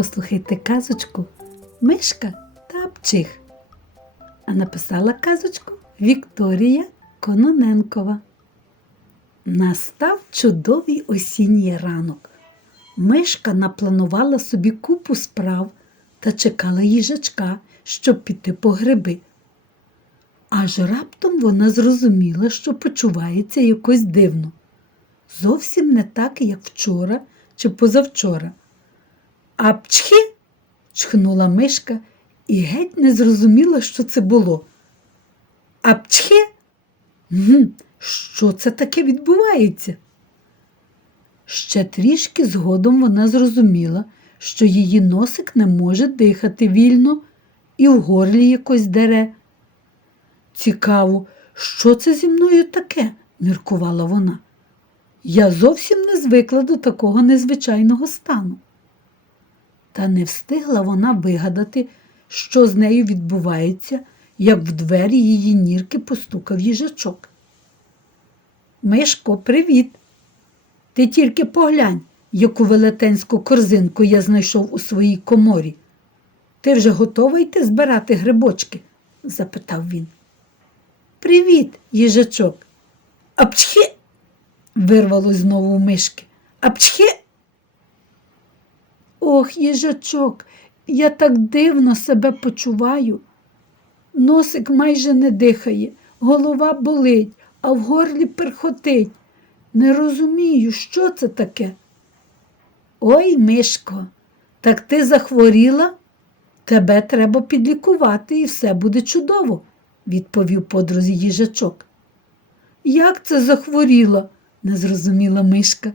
Послухайте казочку Мишка та Апчих. А написала казочку Вікторія Кононенкова. Настав чудовий осінній ранок. Мишка напланувала собі купу справ та чекала їжачка, щоб піти по гриби. Аж раптом вона зрозуміла, що почувається якось дивно. Зовсім не так, як вчора чи позавчора. Апчхи. чхнула мишка і геть не зрозуміла, що це було. Апчхи? Гм, що це таке відбувається? Ще трішки згодом вона зрозуміла, що її носик не може дихати вільно і в горлі якось дере. Цікаво, що це зі мною таке? міркувала вона. Я зовсім не звикла до такого незвичайного стану. Та не встигла вона вигадати, що з нею відбувається, як в двері її нірки постукав їжачок. Мишко, привіт! Ти тільки поглянь, яку велетенську корзинку я знайшов у своїй коморі. Ти вже готова йти збирати грибочки? запитав він. Привіт, їжачок. Апчхи. вирвалось знову у мишки. Апчхи. Ох, їжачок, я так дивно себе почуваю. Носик майже не дихає, голова болить, а в горлі перхотить. Не розумію, що це таке. Ой, Мишко, так ти захворіла? Тебе треба підлікувати і все буде чудово, відповів подрузі їжачок. Як це захворіла? не зрозуміла Мишка.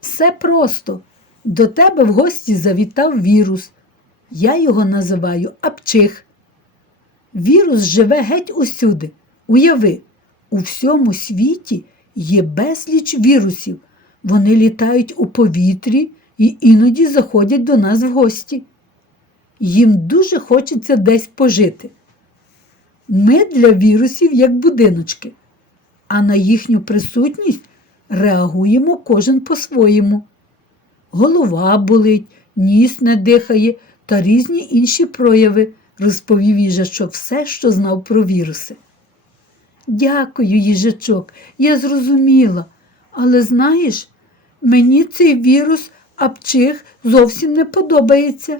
Все просто. До тебе в гості завітав вірус. Я його називаю апчих. Вірус живе геть усюди. Уяви, у всьому світі є безліч вірусів. Вони літають у повітрі і іноді заходять до нас в гості. Їм дуже хочеться десь пожити. Ми для вірусів як будиночки, а на їхню присутність реагуємо кожен по-своєму. Голова болить, ніс не дихає та різні інші прояви, розповів їжачок все, що знав про віруси. Дякую, їжачок, я зрозуміла. Але знаєш, мені цей вірус апчих зовсім не подобається.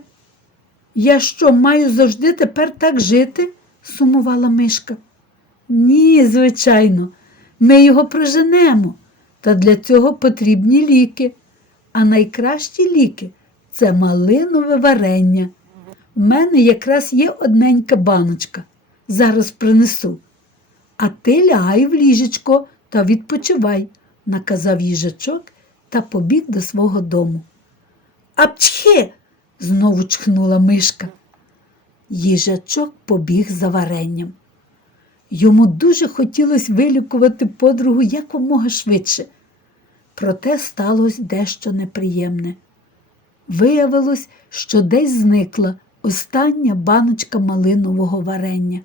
Я що, маю завжди тепер так жити? сумувала мишка. Ні, звичайно, ми його проженемо, та для цього потрібні ліки. А найкращі ліки це малинове варення. У мене якраз є одненька баночка. Зараз принесу. А ти лягай в ліжечко та відпочивай, наказав їжачок та побіг до свого дому. Апчхи! знову чхнула мишка. Їжачок побіг за варенням. Йому дуже хотілося вилікувати подругу якомога швидше. Проте сталося дещо неприємне. Виявилось, що десь зникла остання баночка малинового варення.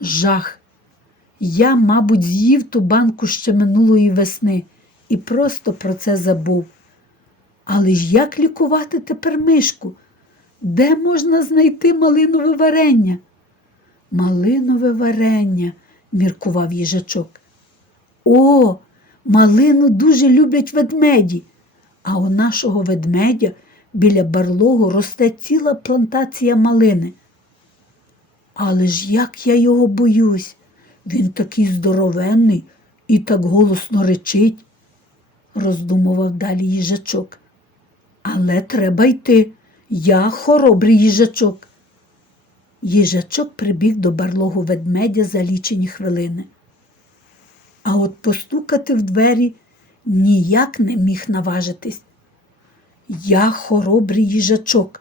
Жах! Я, мабуть, з'їв ту банку ще минулої весни і просто про це забув. Але ж як лікувати тепер мишку? Де можна знайти малинове варення? Малинове варення, міркував їжачок. О, малину дуже люблять ведмеді, а у нашого ведмедя біля барлогу росте ціла плантація малини. Але ж як я його боюсь, він такий здоровенний і так голосно речить, роздумував далі їжачок. Але треба йти. Я хоробрий їжачок. Їжачок прибіг до барлогу ведмедя за лічені хвилини. А от постукати в двері ніяк не міг наважитись. Я хоробрий їжачок,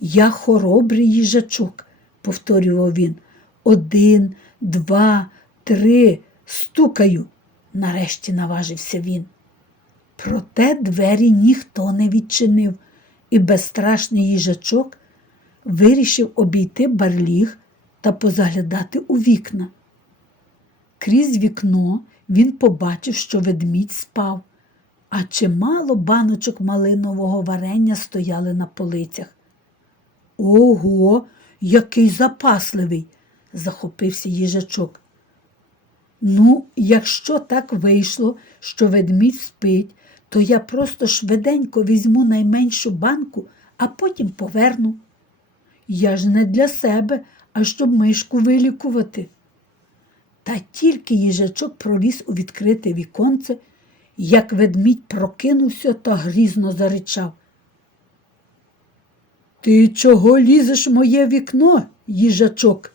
я хоробрий їжачок, повторював він. Один, два, три, стукаю, нарешті наважився він. Проте двері ніхто не відчинив, і безстрашний їжачок вирішив обійти барліг та позаглядати у вікна. Крізь вікно він побачив, що ведмідь спав, а чимало баночок малинового варення стояли на полицях. Ого, який запасливий, захопився їжачок. Ну, якщо так вийшло, що ведмідь спить, то я просто швиденько візьму найменшу банку, а потім поверну. Я ж не для себе, а щоб мишку вилікувати. Та тільки їжачок проліз у відкрите віконце, як ведмідь прокинувся та грізно заричав. Ти чого лізеш в моє вікно, їжачок?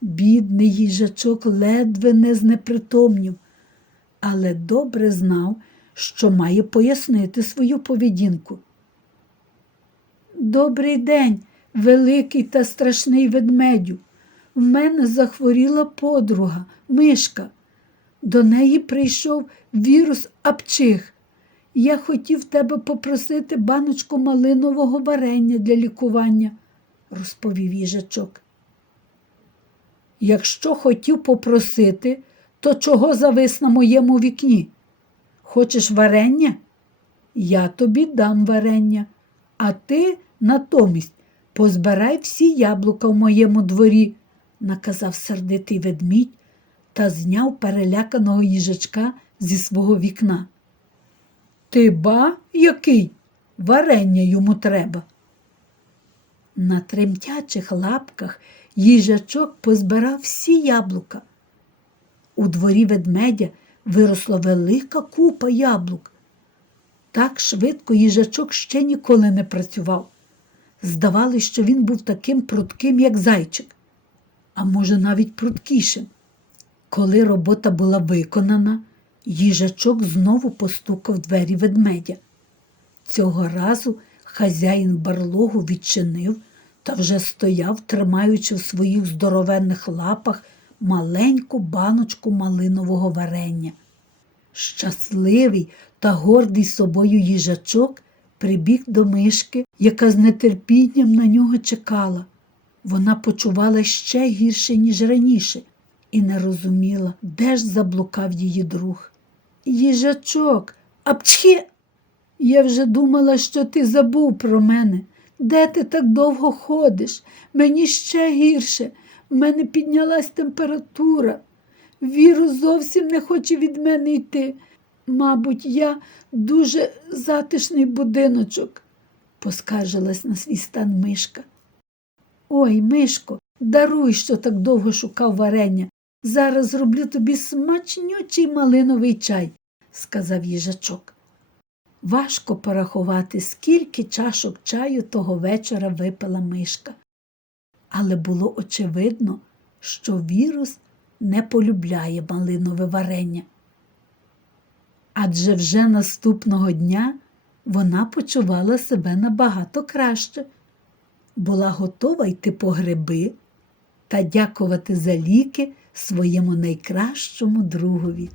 Бідний їжачок ледве не знепритомнів, але добре знав, що має пояснити свою поведінку. Добрий день, великий та страшний ведмедю. В мене захворіла подруга, мишка. До неї прийшов вірус апчих. Я хотів тебе попросити баночку малинового варення для лікування, розповів їжачок. Якщо хотів попросити, то чого завис на моєму вікні? Хочеш варення? Я тобі дам варення, а ти натомість позбирай всі яблука в моєму дворі, наказав сердитий ведмідь та зняв переляканого їжачка зі свого вікна. Ти ба який? Варення йому треба. На тремтячих лапках їжачок позбирав всі яблука. У дворі ведмедя виросла велика купа яблук. Так швидко їжачок ще ніколи не працював. Здавалось, що він був таким прутким, як зайчик, а може, навіть пруткішим. Коли робота була виконана, їжачок знову постукав двері ведмедя. Цього разу хазяїн барлогу відчинив та вже стояв, тримаючи в своїх здоровенних лапах маленьку баночку малинового варення. Щасливий та гордий собою їжачок прибіг до мишки, яка з нетерпінням на нього чекала. Вона почувала ще гірше, ніж раніше, і не розуміла, де ж заблукав її друг. Їжачок, апчхі! Я вже думала, що ти забув про мене. Де ти так довго ходиш? Мені ще гірше. В мене піднялась температура. Вірус зовсім не хоче від мене йти. Мабуть, я дуже затишний будиночок, поскаржилась на свій стан мишка. Ой, Мишко, даруй, що так довго шукав варення. Зараз зроблю тобі смачнючий малиновий чай, сказав їжачок. Важко порахувати, скільки чашок чаю того вечора випила мишка. Але було очевидно, що вірус не полюбляє малинове варення. Адже вже наступного дня вона почувала себе набагато краще, була готова йти по гриби та дякувати за ліки своєму найкращому другові.